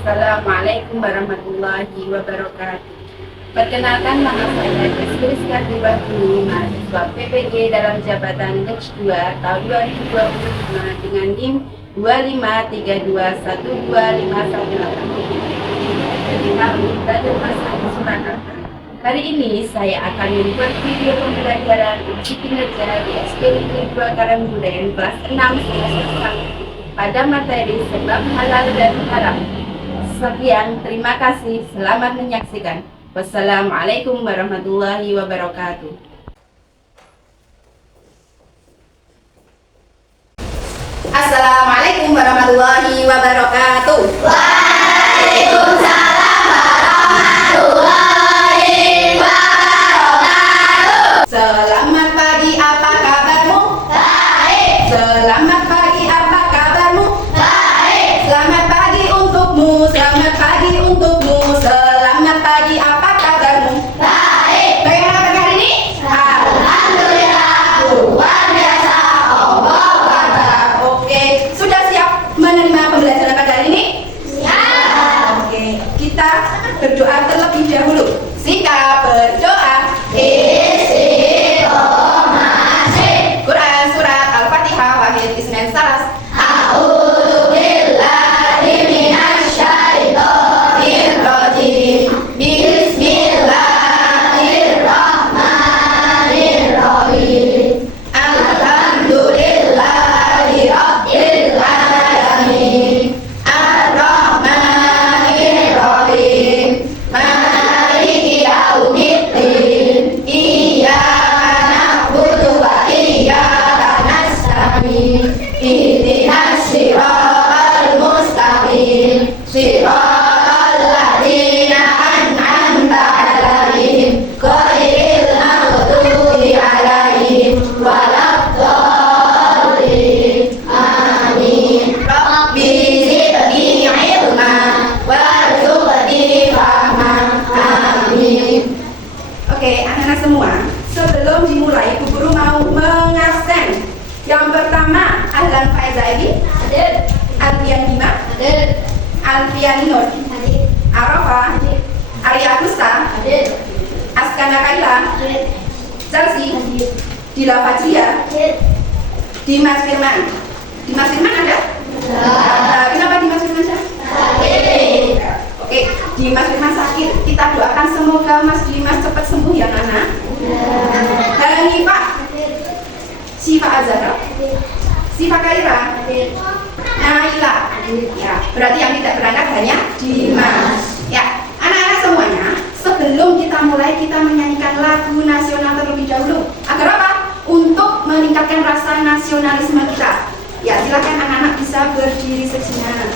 Assalamualaikum warahmatullahi wabarakatuh. Perkenalkan, nama saya Rizka Dibahini, mahasiswa PPG dalam jabatan Deks 2 tahun 2025 dengan NIM 25321251. Hari ini saya akan membuat video pembelajaran uji kinerja di SPM 2 Karangburen kelas 6 semester 1 pada materi sebab halal dan haram. Sekian, terima kasih. Selamat menyaksikan. Wassalamualaikum warahmatullahi wabarakatuh. Assalamualaikum warahmatullahi wabarakatuh. Waalaikumsalam warahmatullahi wabarakatuh. Selamat pagi, apa kabarmu? Baik, Selamat pagi, apa kabarmu? baik. Selamat pagi untukmu, selamat pagi untukmu. Selamat pagi, apa kabarmu? Baik. Bagaimana pagi hari ini? Alhamdulillah, luar biasa. Allah Akbar. Oke, sudah siap menerima pembelajaran pada hari ini? Siap. Oke, kita berdoa terlebih dahulu. Sikap berdoa. Bismillahirrahmanirrahim. Quran surat Al-Fatihah wahid Isnen Salas. A'udzubillahi minasyaitonir rajim. Bismillahirrahmanirrahim. Alhamdulillahi rabbil alamin. Ar-Rahmanir-Rahim. Maliki yaumiddin. Iyyaka na'budu wa iyyaka nasta'in. Ihdinas siratal mustaqim. Siratal ladzina an'amta 'alaihim ghairil maghdubi 'alaihim waladdallin. Amin. Rabbi zidni ilma warzuqni fahma. Amin. Oke, anak-anak semua, sebelum dimulai, Bu Guru mau mengasen. Yang pertama, Ahlan Faizaidi, Hadir. Alfian Bima, Hadir. Alfian Nur, Hadir. Arafah, Arya Agusta, Hadir. Askana Kaila, Hadir. Chelsea, Hadir. Dila Fajria, Hadir. Dimas Firman. Dimas Firman ada? Kenapa Dimas Firman ada? Hadir. Oke, Dimas Firman sakit. Kita doakan semoga Mas Dimas cepat sembuh ya, Nana. Hanifah, Syifa Azhara, Syifa Kaira, Naila. Ya, berarti yang tidak berangkat hanya Dimas. Ya, anak-anak semuanya, sebelum kita mulai, kita menyanyikan lagu nasional terlebih dahulu. Agar apa? Untuk meningkatkan rasa nasionalisme kita. Ya, silakan anak-anak bisa berdiri sejenak.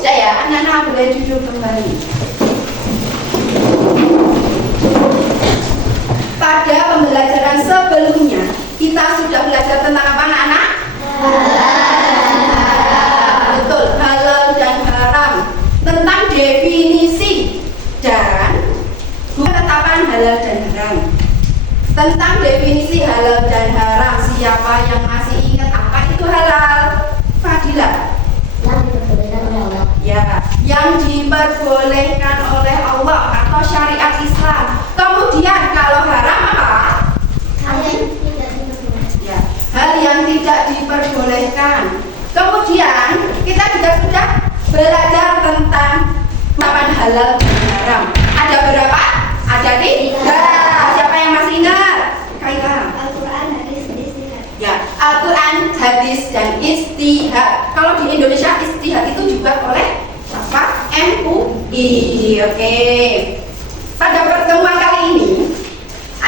Saya, anak-anak boleh duduk kembali. Pada pembelajaran sebelumnya, kita sudah belajar tentang apa, anak-anak? Betul, halal dan haram. Tentang definisi dan penetapan halal dan haram. Tentang definisi halal dan haram, siapa yang masih ingat apa itu halal? Fadilah. Ya, yang diperbolehkan oleh Allah atau syariat Islam. Kemudian kalau haram apa? Ya, hal yang tidak diperbolehkan. Kemudian kita belajar tentang makan halal dan haram. Ada berapa? Ada 3. Siapa yang masih ingat? Kaira. Al-Quran, hadis, istihad. Ya, Al-Quran, hadis, dan istihad. Kalau di Indonesia istihad itu juga oleh apa? MUI. Oke. Pada pertemuan kali ini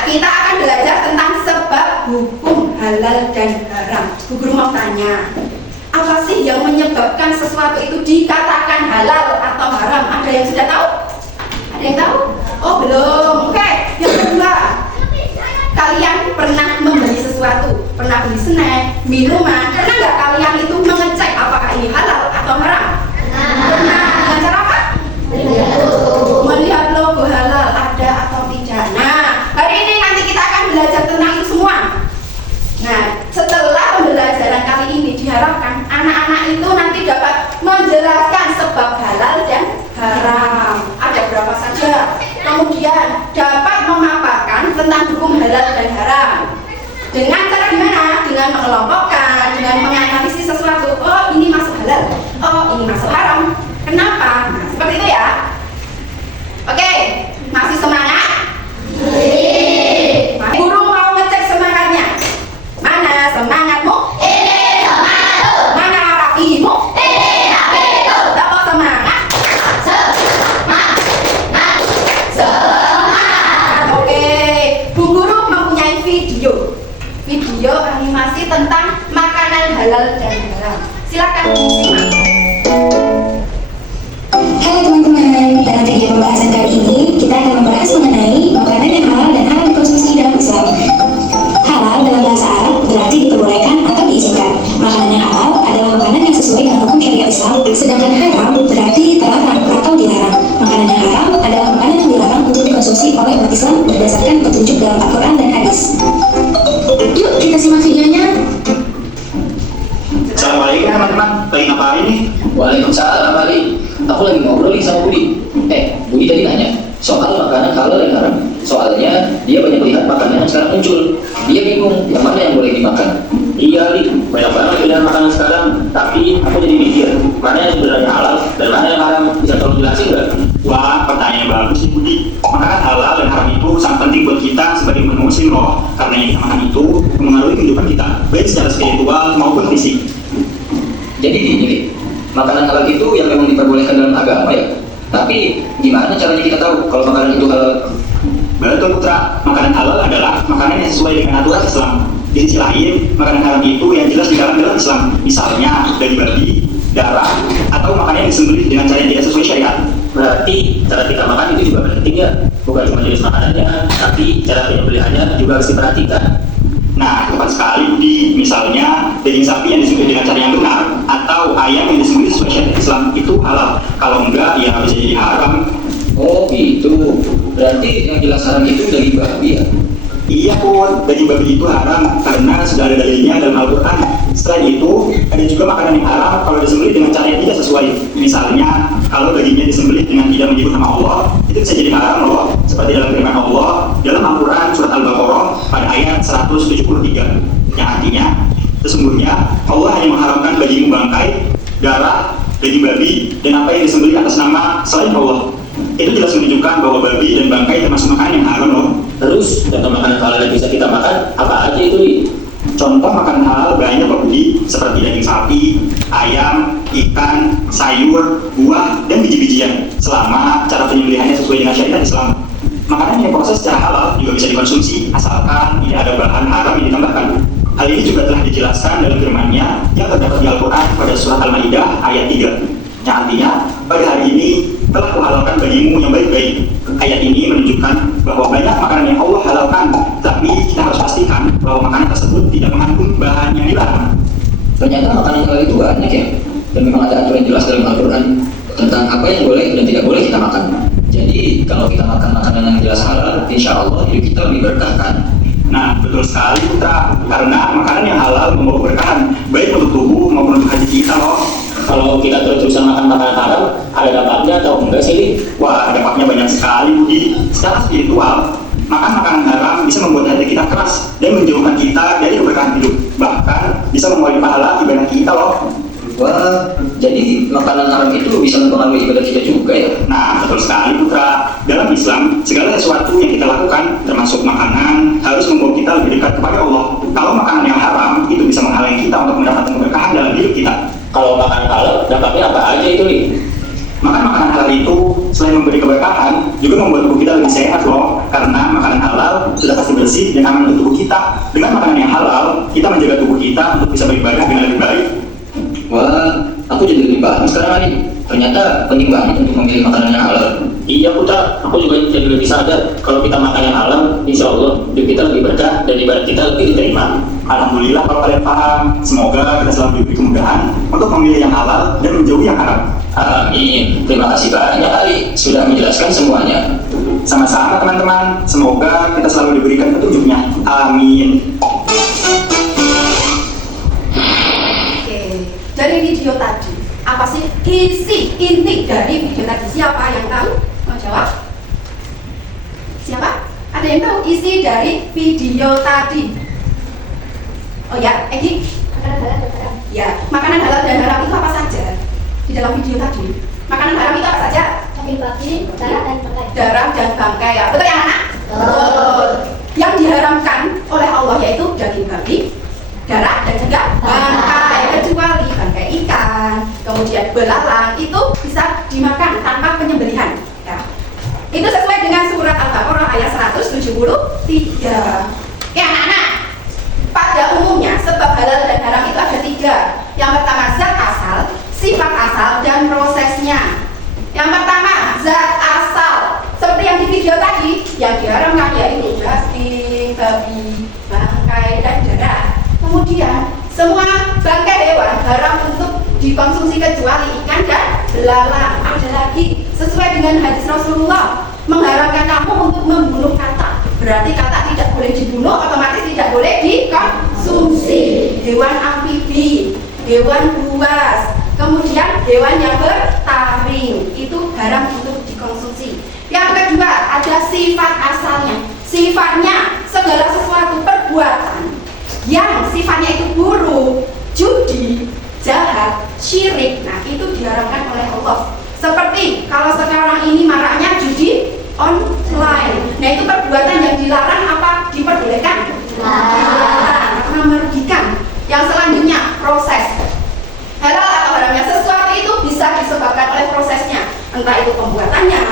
kita akan belajar tentang sebab hukum halal dan haram. Bu Guru mau tanya, apa sih yang menyebabkan sesuatu itu dikatakan halal atau haram? Ada yang sudah tahu? Ada yang tahu? Oh belum. Oke. Yang kedua, kalian pernah membeli sesuatu? Pernah beli snack, minuman? Pernah nggak kalian itu mengecek apakah ini halal atau haram? Pernah. Dengan cara apa? Melihat logo halal ada atau tidak. Nah, hari ini nanti kita akan belajar tentang itu semua. Nah, setelah pembelajaran kali ini diharapkan anak-anak itu nanti dapat menjelaskan sebab halal dan haram. Ada berapa saja. Kemudian dapat memaparkan tentang hukum halal dan haram. Dengan cara gimana? Dengan mengelompokkan, dengan menganalisis sesuatu. Oh, ini masuk halal. Oh, ini masuk haram. Kenapa? Nah, seperti itu ya. Oke, masih semangat? Guru mau ngecek semangatnya. Mana semangatmu? Ini semangat. Mana rapimu? Ini rapiku. Apa semangat? Semangat. Oke, Bu Guru mempunyai video animasi tentang makanan halal dan haram. Silakan disimak. Halo teman-teman, dalam video pembahasan kali ini kita akan membahas mengenai makanan yang halal dan haram dikonsumsi dalam Islam. Halal dalam bahasa Arab berarti diperbolehkan atau diizinkan. Makanan yang halal adalah makanan yang sesuai dengan hukum syariat Islam, sedangkan haram berarti terlarang atau dilarang. Makanan yang haram adalah makanan yang dilarang untuk dikonsumsi oleh umat Islam berdasarkan petunjuk dalam Al-Quran dan hadis. Yuk kita simak videonya. Assalamualaikum teman-teman, lagi ngapain nih? Waalaikumsalam Bali. Aku lagi ngobrol nih sama Budi. Budi tadi nanya soal makanan halal dan haram. Soalnya dia banyak melihat makanan yang sekarang muncul. Dia bingung yang mana yang boleh dimakan. Iya Li, banyak banget pilihan makanan sekarang. Tapi aku jadi mikir, mana yang sebenarnya halal dan mana yang haram? Bisa tolong jelasin nggak? Wah, pertanyaan bagus nih Budi. Makanan halal dan haram itu sangat penting buat kita sebagai umat muslim loh. Karena yang kita makan itu mempengaruhi kehidupan kita, baik secara spiritual maupun fisik. Jadi gini, makanan halal itu yang memang diperbolehkan dalam agama ya. Tapi gimana caranya kita tahu kalau makanan itu halal? Betul Putra, makanan halal adalah makanan yang sesuai dengan aturan Islam. Di sisi lain, makanan haram itu yang jelas dilarang dalam Islam. Misalnya dari babi, darah, atau makanan yang disembelih dengan cara yang tidak sesuai syariat. Berarti cara kita makan itu juga penting ya. Bukan cuma jenis makanannya, tapi cara penyembelihannya juga harus diperhatikan. Nah, tepat sekali Budi. Misalnya daging sapi yang disembelih dengan cara yang benar, atau ayam yang disembelih sesuai syariat Islam itu halal. Kalau enggak, ya bisa jadi haram. Oh gitu. Berarti yang jelas haram itu daging babi ya. Iya Pun, daging babi itu haram karena sudah ada dalilnya dalam Al-Quran. Selain itu, ada juga makanan yang haram kalau disembelih dengan cara yang tidak sesuai. Misalnya, kalau dagingnya disembelih dengan tidak menyebut nama Allah, itu bisa jadi haram loh. Seperti dalam firman Allah dalam Al-Quran surat Al-Baqarah pada ayat 173, yang artinya sesungguhnya Allah hanya mengharamkan daging bangkai, darah, daging babi, dan apa yang disembelih atas nama selain Allah. Itu jelas menunjukkan bahwa babi dan bangkai termasuk makanan yang haram loh. Terus contoh makanan halal yang bisa kita makan apa aja itu Li? Contoh makanan halal banyak Pak Budi, seperti daging sapi, ayam, ikan, sayur, buah, dan biji-bijian, selama cara penyembelihannya sesuai dengan syariat Islam. Makanan yang proses secara halal juga bisa dikonsumsi, asalkan tidak ada bahan haram yang ditambahkan. Hal ini juga telah dijelaskan dalam firman-Nya yang terdapat di Al-Quran pada surat Al-Maidah ayat 3. Yang artinya, pada hari ini telah kuhalalkan bagimu yang baik-baik. Ayat ini menunjukkan bahwa banyak makanan yang Allah halalkan, tapi kita harus pastikan bahwa makanan tersebut tidak mengandung bahan yang dilarang. Ternyata makanan halal itu banyak ya. Dan memang ada aturan jelas dalam Al-Quran tentang apa yang boleh dan tidak boleh kita makan. Jadi kalau kita makan makanan yang jelas halal, insya Allah hidup kita lebih berkah kan? Nah, betul sekali Putra, karena makanan yang halal membawa keberkahan, baik untuk tubuh maupun untuk hati kita loh. Kalau kita terus-terusan makan makanan haram, ada dampaknya atau enggak sih Li? Wah, dampaknya banyak sekali Budi. Secara spiritual, makan makanan haram bisa membuat hati kita keras dan menjauhkan kita dari keberkahan hidup. Bahkan bisa mengurangi pahala ibadah kita loh. Wah, jadi makanan haram itu bisa mempengaruhi ibadah kita juga ya. Nah, betul sekali Putra. Dalam Islam, segala sesuatu yang kita lakukan, termasuk makanan, harus membawa kita lebih dekat kepada Allah. Kalau makanan yang haram, itu bisa menghalangi kita untuk mendapatkan keberkahan dalam hidup kita. Kalau makan halal, dampaknya apa aja itu nih? Makan makanan halal itu, selain memberi keberkahan, juga membuat tubuh kita lebih sehat loh. Karena makanan halal sudah pasti bersih dan aman untuk tubuh kita. Dengan makanan yang halal, kita menjaga tubuh kita untuk bisa beribadah dengan lebih baik. Wah, aku jadi lebih paham sekarang nih. Ternyata penting banget untuk memilih makanan yang halal. Iya Putra, aku juga jadi lebih sadar kalau kita makan yang halal, insya Allah hidup kita lebih berkah dan ibadah kita lebih diterima. Alhamdulillah kalau kalian paham. Semoga kita selalu diberi kemudahan untuk memilih yang halal dan menjauhi yang haram. Amin. Terima kasih banyak Ali sudah menjelaskan semuanya. Sama-sama teman-teman. Semoga kita selalu diberikan petunjuknya. Amin. Oke, dari video tadi, apa sih isi inti dari video tadi? Siapa yang tahu? Mau jawab? Siapa? Ada yang tahu isi dari video tadi? Oh ya, Egi? Makanan halal dan haram. Ya, makanan halal dan haram itu apa saja? Di dalam video tadi, makanan haram itu apa saja? Daging babi, darah dan bangkai. Darah dan bangkai ya, betul ya anak? Betul. Yang diharamkan oleh Allah yaitu daging babi, darah dan juga bangkai, kecuali bangkai ikan, kemudian belalang itu bisa dimakan tanpa penyembelihan. Ya. Itu sesuai dengan surat Al-Baqarah ayat 173. Oke anak-anak, pada umumnya sebab halal dan haram itu ada 3. Yang pertama zat asal, sifat asal, dan prosesnya. Yang pertama zat asal, seperti yang di video tadi, yang diharamkan yaitu daging babi, bangkai, dan darah. Kemudian semua bangkai hewan haram untuk dikonsumsi kecuali ikan dan belalang. Ada lagi sesuai dengan hadis Rasulullah mengharamkan kamu untuk membunuh katak. Berarti katak tidak boleh dibunuh, otomatis tidak boleh dikonsumsi. Hewan amfibi, hewan buas, kemudian hewan yang bertaring itu haram untuk dikonsumsi. Yang kedua ada sifat asalnya. Sifatnya segala sesuatu perbuatan yang sifatnya itu buruk, judi, jahat, syirik, nah itu diharamkan oleh Allah. Seperti kalau sekarang ini maraknya judi online, nah itu perbuatan yang dilarang apa diperbolehkan? Dilarang, karena merugikan. Yang selanjutnya proses. Halal atau haramnya sesuatu itu bisa disebabkan oleh prosesnya, entah itu pembuatannya,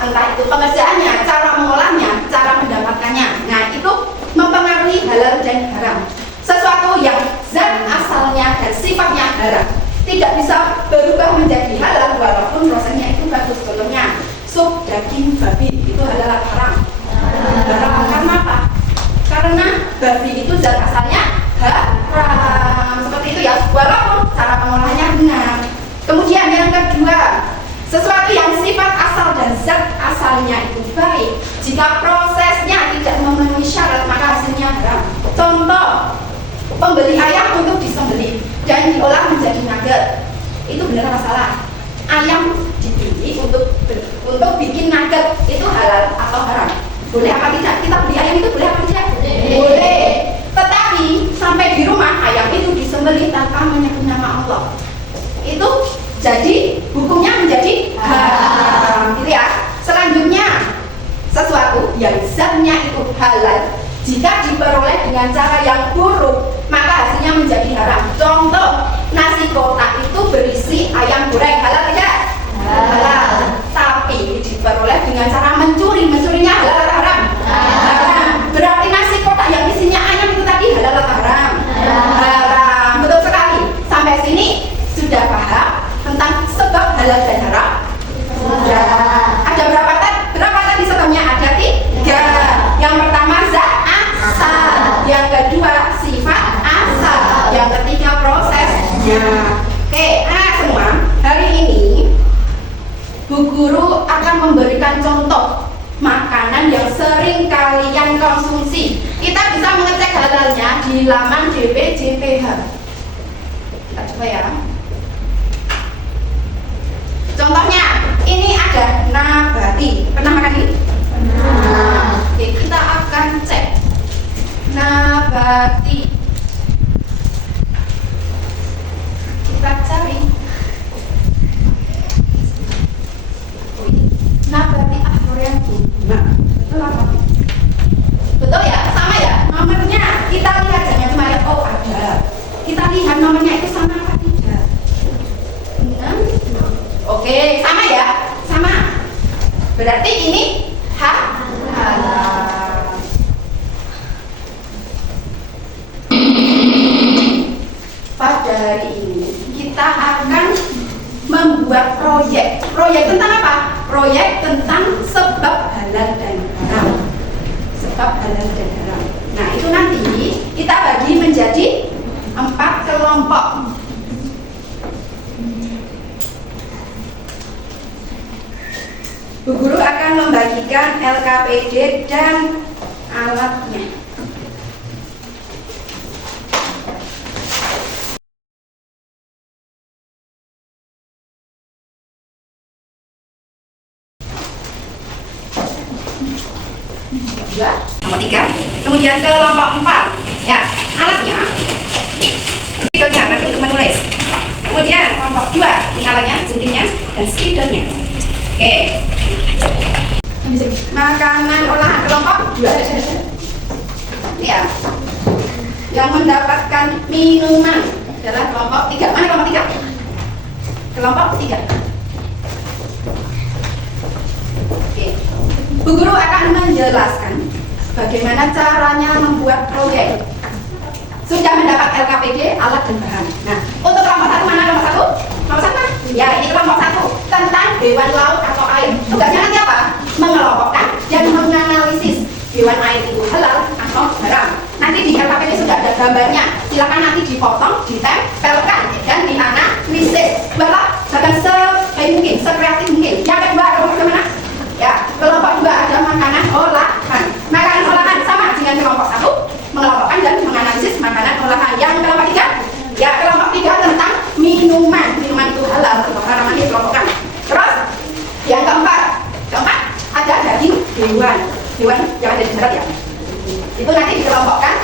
entah itu pengerjaannya, cara mengolahnya, cara mendapatkannya. Nah itu mempengaruhi halal dan haram. Sesuatu yang zat asalnya dan sifatnya haram tidak bisa berubah menjadi halal walaupun prosesnya itu bagus. Contohnya sup daging babi itu halal atau haram? Haram. Karena apa? Karena babi itu zat asalnya haram. Seperti itu ya, walaupun cara pengolahannya benar. Kemudian yang kedua, sesuatu yang sifat asal dan zat asalnya itu baik, jika prosesnya tidak memenuhi syarat maka hasilnya haram. Contoh, pembeli ayam untuk disembelih dan diolah menjadi nugget, itu benar apa salah? Ayam dipilih untuk bikin nugget itu halal atau haram? Boleh apa tidak? Kita beli ayam itu boleh apa tidak? Boleh. Tetapi sampai di rumah ayam itu disembelih tanpa menyebut nama Allah, itu jadi hukumnya menjadi haram, gitu ya. Selanjutnya, sesuatu yang zatnya itu halal jika diperoleh dengan cara yang buruk maka hasilnya menjadi haram. Contoh, nasi kotak itu berisi ayam goreng, halal tidak? Halal. Tapi diperoleh dengan cara mencuri, mencurinya halal atau haram? Haram. Berarti nasi kotak yang isinya ayam itu tadi halal atau haram? Haram. Betul sekali. Sampai sini sudah paham tentang sebab halal dan haram? Sudah. Ada berapa tadi sebabnya? Ada 3. Yang pertama zat asal, yang kedua sifat asal, yang ketiga prosesnya. Oke, anak semua, hari ini Bu Guru akan memberikan contoh makanan yang sering kalian konsumsi. Kita bisa mengecek halalnya di laman BPJPH. Kita coba ya. Contohnya, ini ada nabati. Pernah makan ini? Pernah. Oke, kita akan cek nabati. Kita cari. Berarti ini halal. Pada hari ini kita akan membuat proyek. Proyek tentang apa? Proyek tentang sebab halal dan haram. Sebab halal dan haram. Nah, itu nanti kita bagi menjadi 4 kelompok. Bu guru akan membagikan LKPD dan alatnya. Nomor 3, kemudian kelompok 4 ya, alatnya spidolnya nanti untuk menulis. Kemudian kelompok 2 ini alatnya, guntingnya dan spidolnya. Oke. Makanan olahan kelompok 2 ya, yang mendapatkan minuman adalah kelompok 3. Mana kelompok 3? Kelompok 3. Oke. Bu guru akan menjelaskan bagaimana caranya membuat proyek. Sudah mendapat LKPD, alat dan bahan. Nah, untuk kelompok 1 mana kelompok 1? Kelompok 1? Ya, ini kelompok 1 tentang hewan laut atau air. Tugasnya nanti apa? Mengelompokkan dan menganalisis hewan air itu halal atau haram. Nanti di LKPD sudah ada gambarnya. Silakan nanti dipotong, ditempelkan dan dianalisis. Bahkan sebaik mungkin, sekreatif mungkin. Yang kedua, kelompok mana? Ya, kelompok 2 ada makanan olahan. Makanan olahan sama dengan kelompok 1, mengelompokkan dan menganalisis makanan olahan. Yang kelompok 3, ya kelompok 3 tentang minuman. Minuman itu halal atau haram, nanti dikelompokkan. Terus yang keempat ada daging hewan yang ada di darat ya. Itu nanti dikelompokkan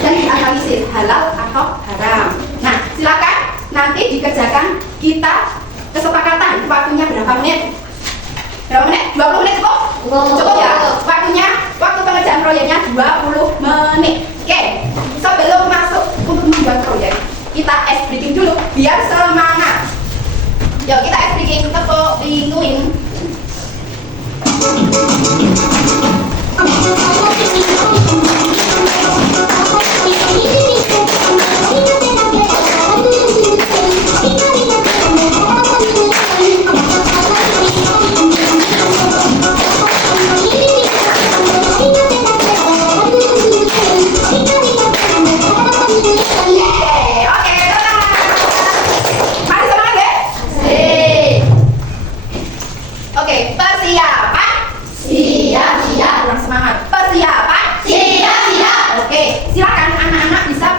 dan dianalisis halal atau haram. Nah, silakan nanti dikerjakan. Kita kesepakatan waktunya berapa menit? Berapa menit? 20 menit cukup? Cukup ya? Waktu pengerjaan proyeknya 20 menit. Oke, sebelum masuk untuk membuat proyek, kita ice breaking dulu biar semangat. Yuk kita ice breaking, tepuk pinguin.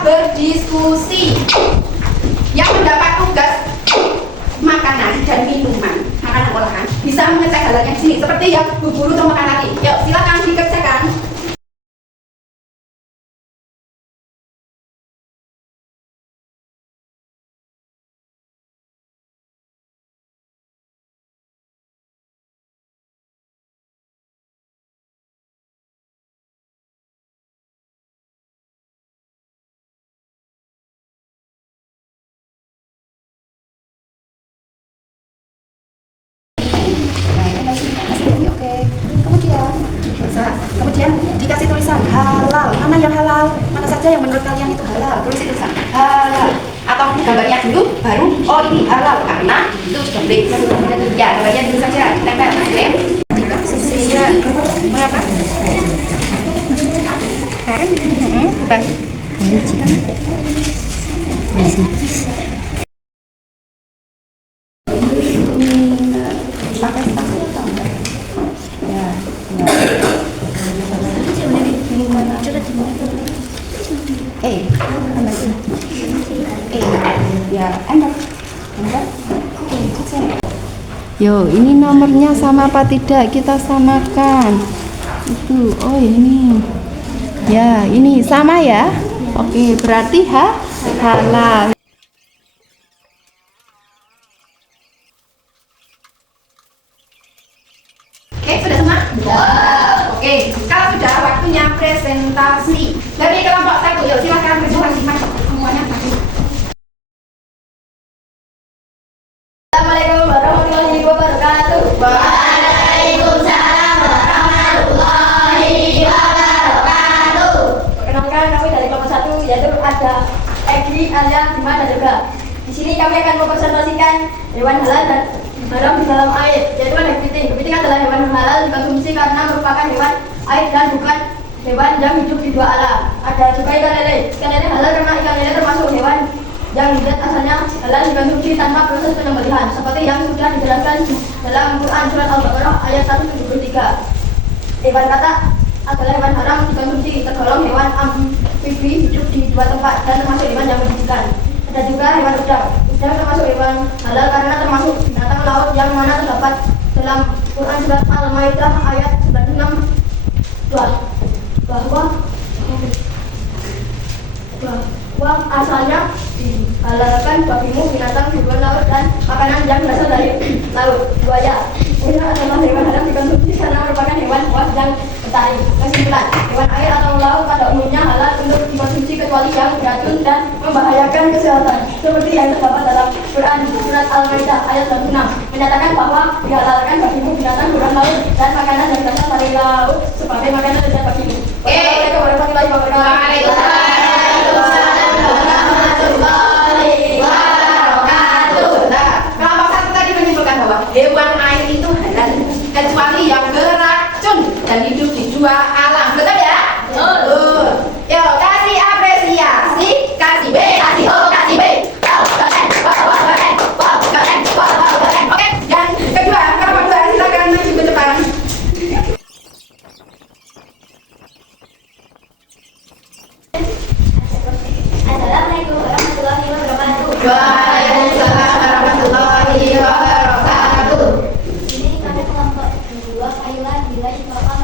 Berdiskusi. Yang mendapat tugas makanan dan minuman, makanan olahan, bisa mengecek halalnya di sini seperti yang Bu Guru temukan tadi. Yuk silakan dikerjakan. Kemudian dikasih tulisan halal. Mana yang halal? Mana saja yang menurut kalian itu halal? Tulis tulisan halal. Atau gambarnya dulu, baru oh ini halal karena itu sudah boleh. Ya, gambarnya dulu saja. Tempel. Oke. Ya. Mengapa? Yo, ini nomornya sama apa tidak? Kita samakan. Itu, oh ini. Ya, ini sama ya. Oke, berarti halal. Oke, sudah semua? Oke, kalau sudah waktunya presentasi. Dari kelompok 1, yuk silakan presentasi Mas. Semuanya maju. Assalamualaikum warahmatullahi wabarakatuh. Waalaikumsalam sini kami akan mempresentasikan hewan halal dan haram di dalam air, yaitu ada kepiting. Kepiting adalah hewan halal dikonsumsi karena merupakan hewan air dan bukan hewan yang hidup di dua alam. Ada juga ikan lele. Ikan lele halal karena ikan lele termasuk hewan yang zat asalnya halal dikonsumsi tanpa proses penyembelihan, seperti yang sudah dijelaskan dalam Quran surat Al-Baqarah ayat 173. Hewan katak adalah hewan haram dikonsumsi, tergolong hewan amfibi hidup di dua tempat dan termasuk hewan yang menjijikan. Ada juga hewan udang. Udang termasuk hewan halal karena termasuk binatang laut yang mana terdapat dalam Quran surat Al-Maidah ayat 96 bahwa asalnya dihalalkan bagimu binatang di luar laut dan makanan yang berasal dari laut. Buaya adalah hewan haram dikonsumsi karena merupakan hewan buas dan bertaring. Kesimpulan, hewan air atau laut pada umumnya halal untuk dikonsumsi kecuali yang beracun dan membahayakan kesehatan, seperti yang terdapat dalam Quran surat Al-Maidah ayat 26 menyatakan bahwa dihalalkan bagimu binatang di luar laut dan makanan yang berasal dari laut sebagai makanan lezat bagimu. Wassalamualaikum warahmatullahi wabarakatuh. Hewan air itu halal kecuali yang beracun dan hidup di dua alam, betul ya? Betul. Yo, kasih apresiasi, kasih B, kasih O, kasih B. Oke, yang kedua, nomor 2 silakan maju ke depan. Assalamualaikum warahmatullahi wabarakatuh. Waalaikumsalam warahmatullahi wabarakatuh. Ini pada kelompok 2 Kailan bila Bapak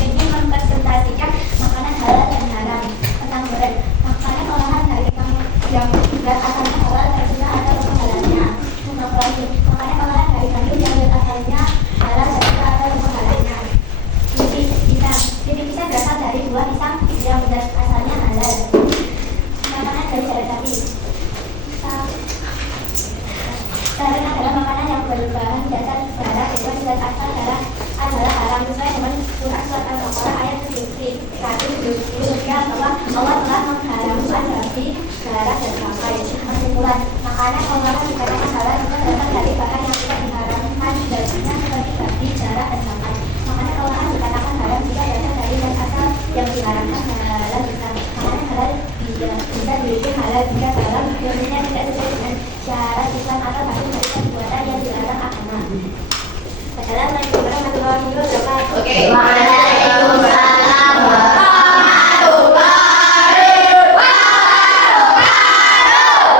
ingin mempresentasikan makanan halal dan haram tentang berat. Makanan olahan dari kamu yang berat asalnya halal terserah ada halalnya. Makanan olahan dari kamu yang berat asalnya halal terserah ada halalnya. Bibit pisang berasal dari buah pisang yang berat asalnya halal. Makanan dari darah sapi. Darah adalah makanan yang berbahan dasar darah hewan dan asal darah adalah haram sesuai dengan surat Al-Baqarah ayat 173 bahwa Allah telah mengharamkan babi, darah dan bangkai. Kesimpulan, makanan olahan dikatakan halal jika berasal dari bahan yang tidak diharamkan dagingnya seperti babi, darah dan bangkai. Makanan olahan dikatakan haram jika berasal dari dan asal yang diharamkan halal jika makanan halal bisa dibikin halal jika dalam ilmunya tidak sesuai dengan syarat Islam atau bagian dari perbuatan yang dilarang agama. Assalamualaikum warahmatullahi wabarakatuh. Oke, waalaikumsalam warahmatullahi wabarakatuh.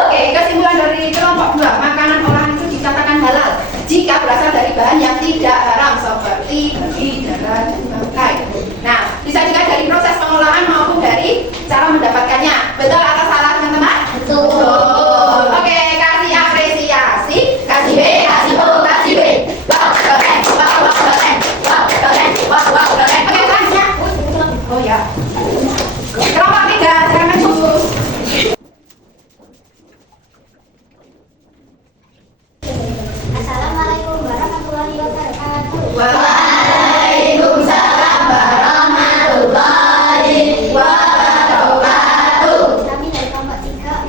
Oke, kesimpulan dari kelompok 2, makanan olahan itu dikatakan halal jika berasal dari bahan yang tidak haram seperti babi, darah, dan bangkai. Nah, bisa juga dari proses pengolahan maupun dari cara mendapatkannya. Betul atau salah, teman-teman? Betul. Oke, kasih apresiasi, kasih B, kasih O, kasih B. Wow, keren, wow, keren, wow, keren, wow, keren. Oke, selanjutnya. Oh ya. Kelompok 3, silakan maju. Assalamualaikum warahmatullahi wabarakatuh. Waalaikumsalam warahmatullahi wabarakatuh. Kami dari kelompok 3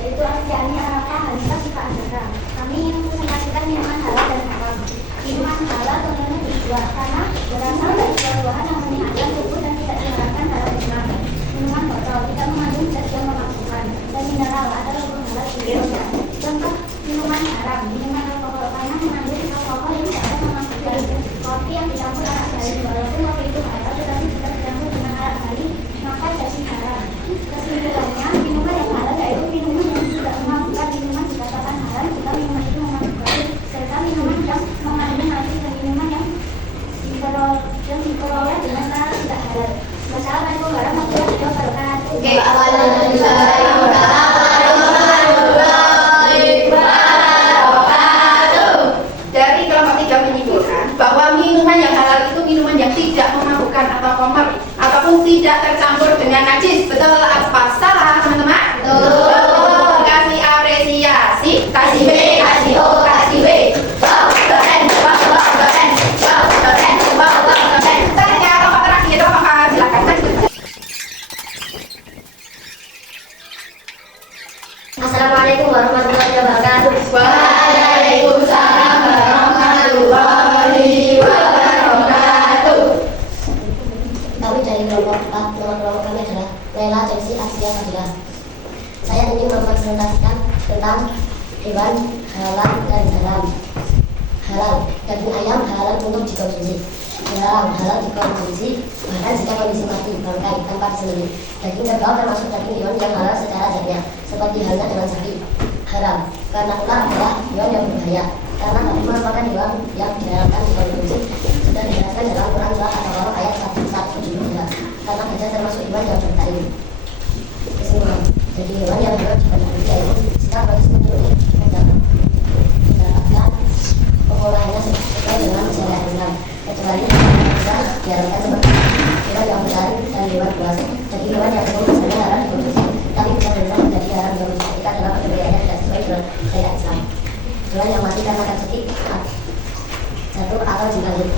yaitu Asyariah Arafah Hanifah Syifa Azhara. Kami ingin mempresentasikan minuman halal dan haram. Minuman halal tentunya dijual karena berasal dari buah-buahan yang menyehatkan tubuh dan tidak diharamkan dalam Islam. Minuman botol tidak mengandung zat yang memabukkan dan mineral atau hukum halal juga. Contoh minuman haram, minuman alkohol karena mengandung alkohol yang tidak memabukkan. Assalamualaikum warahmatullahi wabarakatuh. Waalaikumsalam warahmatullahi wabarakatuh. Kami dari kelompok 4, nama kelompok kami adalah Lela, Chelsea, Asia, Fadila. Saya ingin mempresentasikan tentang hewan halal dan haram. Halal, daging ayam halal untuk dikonsumsi. Haram, halal dikonsumsi bahkan jika kondisi mati, bangkai, tanpa disembelih. Daging kerbau termasuk daging hewan yang halal secara zahirnya, seperti halnya dengan sapi. Haram, karena ular adalah hewan yang berbahaya. Karena tadi merupakan hewan yang diharamkan dikonsumsi. Sudah dijelaskan dalam Quran Surah Al-Baqarah ayat 172. Karena gajah termasuk hewan yang bertaring. Kesimpulan, jadi hewan yang halal dikonsumsi yaitu sikap proses mencuri, mendapatkan pengolahannya sesuai dengan syariat Islam, kecuali bisa diharapkan seperti hewan yang berlari dan hewan buas. Jadi hewan yang umum sebenarnya haram dikonsumsi, tapi bisa berusaha menjadi haram dikonsumsi ketika dalam penyembelihannya tidak sesuai dengan syariat Islam. Hewan yang mati karena tercekik, jatuh atau dibalik.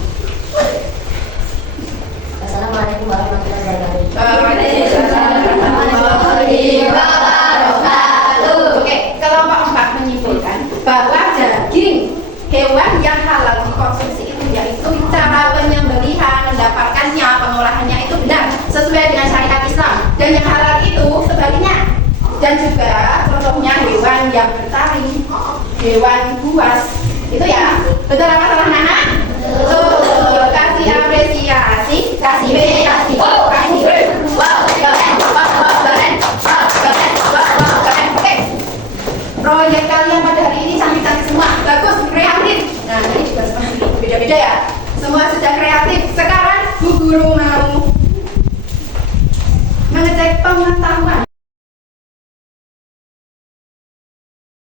Assalamualaikum warahmatullahi wabarakatuh. Waalaikumsalam warahmatullahi wabarakatuh. Oke, kelompok 4 menyimpulkan bahwa daging hewan yang halal dikonsumsi itu yaitu cara penyembelihan, mendapatkannya, pengolahannya itu benar sesuai dengan syariat Islam. Dan yang halal itu sebaliknya. Dan juga contohnya hewan yang bertaring, hewan buas, itu ya betul apa salah Nana? Betul. Kasih apresiasi, kasih B, kasih O, kasih B. Wow, keren, wow, keren, wow, keren, wow, keren. Oke. Proyek kalian pada hari ini cantik-cantik semua, bagus, kreatif. Nah, ini juga seperti itu, beda-beda ya. Semua sudah kreatif. Sekarang Bu Guru mau mengecek pengetahuan.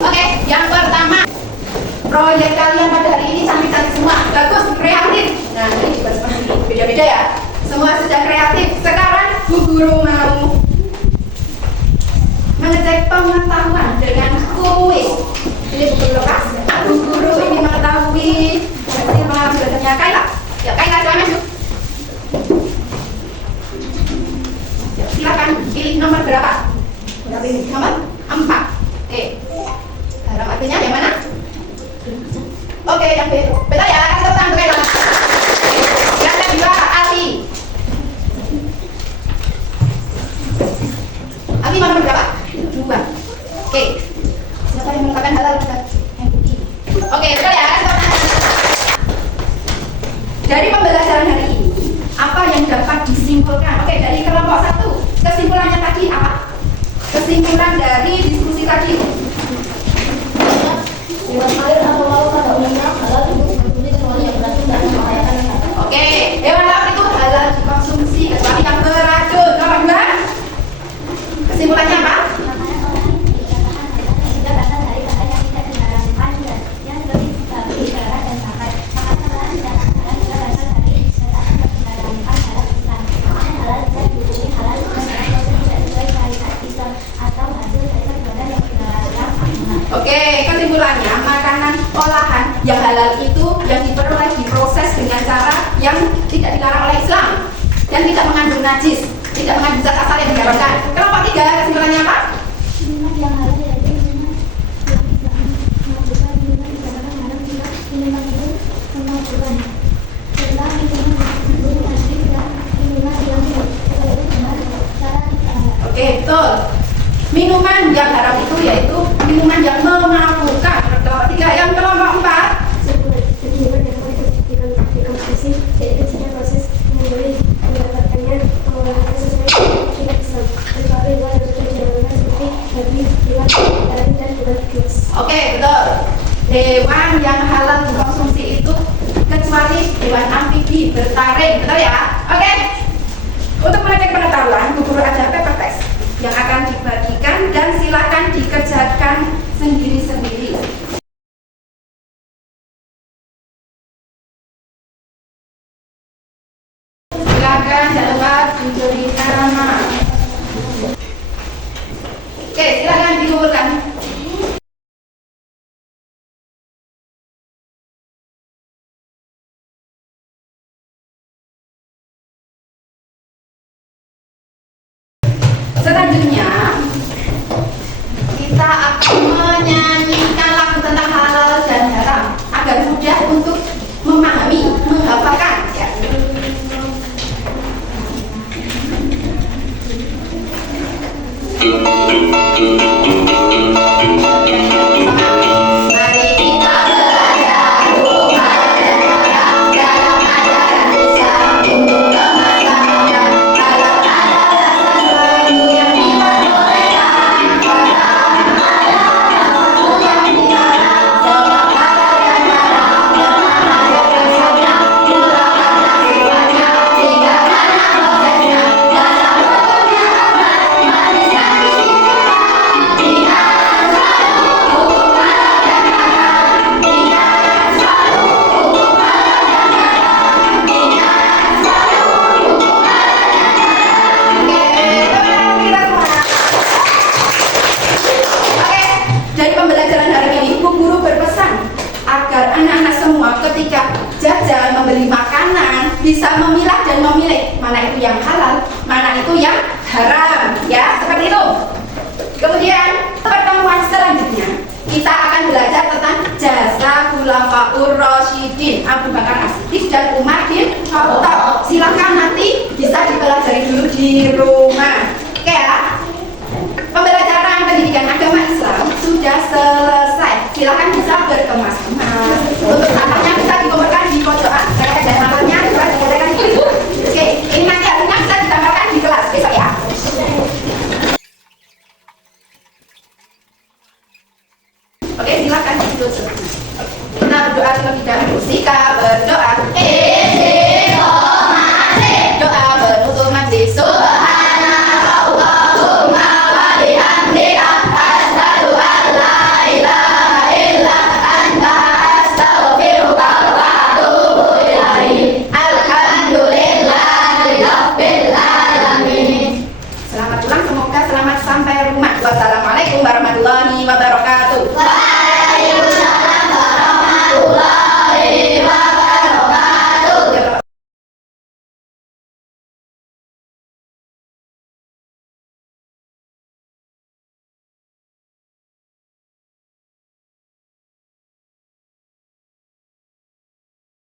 Oke, yang pertama, proyek kalian pada hari ini cantik-cantik semua, bagus, kreatif. Nah, ini juga seperti itu, beda-beda ya. Semua sudah kreatif. Sekarang Bu Guru mau mengecek pengetahuan dengan kuis. Ini Bu Guru lepas. Bu Guru ingin mengetahui hasil pelajarannya Kaila. Ya, Kaila silahkan maju. Silakan pilih nomor berapa? Nomor 4. Oke. Haram artinya yang mana? Oke, yang B. Betul ya, kasih tepuk tangan Kaila. Yang kedua, Ali. Ali nomor berapa? 2. Oke. Siapa yang mengatakan halal? Oke, betul ya, kasih tepuk tangan. Dari pembelajaran hari ini, apa yang dapat disimpulkan? Oke, dari kelompok 1, kesimpulannya tadi apa? Kesimpulan dari diskusi tadi. Hewan air atau laut pada umumnya halal untuk dikonsumsi kecuali yang beracun dan membahayakan. Oke, hewan laut itu halal dikonsumsi kecuali yang beracun. Nomor 2, kesimpulannya apa? Oke, kesimpulannya makanan olahan yang halal itu yang diperoleh diproses dengan cara yang tidak dilarang oleh Islam dan tidak mengandung najis, tidak mengandung zat asal yang diharamkan. Kelompok 3, kesimpulannya apa? Yang halal yaitu minuman yang tidak mengandung minuman dikatakan haram jika minuman itu kemajuan. Setelah minuman mengandung najis dan minuman yang tidak benar cara tidak halal. Oke, betul. Minuman yang haram itu yaitu minuman yang memabukkan. Kelompok 3, yang kelompok 4. Minuman yang dikonsumsi yaitu jika proses membeli mendapatkannya pengolahannya sesuai syariat Islam. Kecuali hewan yang sudah dijalankan seperti babi, hewan daring dan hewan buas. Oke, betul. Hewan yang halal dikonsumsi itu kecuali hewan amfibi bertaring, betul ya? Oke. Untuk mengecek pengetahuan, Bu Guru ada paper test yang akan dibagikan dan silakan dikerjakan sendiri-sendiri. Silakan jawab, diberi nama. Oke, silakan dikumpulkan. Selanjutnya kita akan menyanyikan lagu tentang halal dan haram agar mudah untuk memahami, menghafalkan. Ya. Mari kita belajar Tuhan dan Tuhan dalam ajaran Islam untuk kemaslahatan agar ada dasar baru yang diperbolehkan pada yang dilarang sebab halal dan haram dengan ajaran Islamnya mulakan semuanya sehingga karena prosesnya dasar hukumnya aman manis dan dari pembelajaran hari ini, Bu Guru berpesan agar anak-anak semua ketika jajan membeli makanan bisa memilah dan memilih mana itu yang halal, mana itu yang haram, ya seperti itu. Kemudian pertemuan selanjutnya kita akan belajar tentang jasa Khulafaur Rasyidin Abu Bakar As-Siddiq dan Umar bin Khattab. Silakan nanti bisa dipelajari dulu di rumah. Oke ya. Pembelajaran pendidikan agama Islam sudah selesai. Silakan bisa berkemas-kemas. Untuk sampahnya bisa dikumpulkan di pojokan. Dan sampahnya bisa dikumpulkan di situ. Oke, ini nanti hasilnya bisa ditambahkan di kelas besok ya. Oke, silakan ditutup. Kita berdoa terlebih dahulu. Sika berdoa.